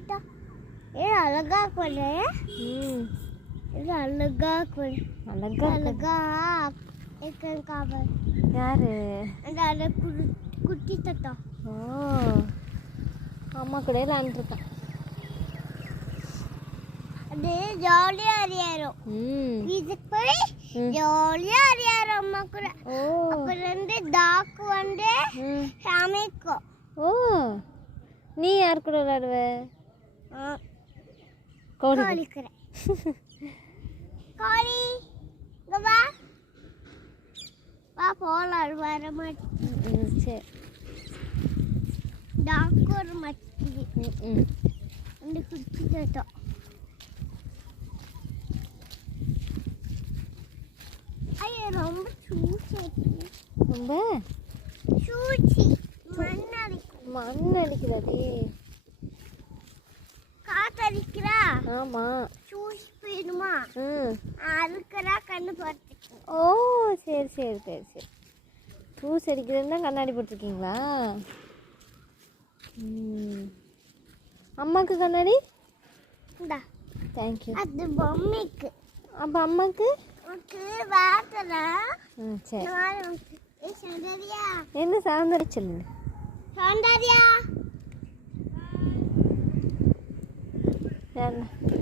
குட்டிட்டா ஏ அழகா கொடு இது அழகா கொடு அழகா இருக்கன் காவல் யாரு அந்த குட்டி தட்டா ஓ அம்மா கூட விளையாண்டுருக்கான் அது ஜாலியா அறியாரும் இதுக்கு போய் ஜாலியா அறியாரும் அம்மா கூட அப்புறம் வந்து டாக்கு வந்து சாமிக்கோ ஓ நீ யார் கூட விளையாடுவ கோழி கூட கோழி இங்க வா வா போலாம் வர மாட்டேங்குது சரி டாக்கு வர மாட்டேங்குது இந்த குட்டி தட்டா ஐயோ ரொம்ப சூச்சி ரொம்ப சூச்சி மண் அடிக்கிறாடி காத்தடிக்கிறா ஆமா சூஸ் போயிடுமா அதுக்குறா கண்ணு பார்த்துக்கு ஓ சரி சரி சரி சரி ஜூஸ் அடிக்கிறதுன்னு தான் கண்ணாடி போட்டிருக்கீங்களா அம்மாவுக்கு கண்ணாடி இந்தா தேங்க்யூ அது பொம்மைக்கு அப்போ அம்மாவுக்கு வாத்தல சரி சௌந்தர்யா என்ன சௌந்தர்யா சொல்லுங்க சௌந்தர்யா என்ன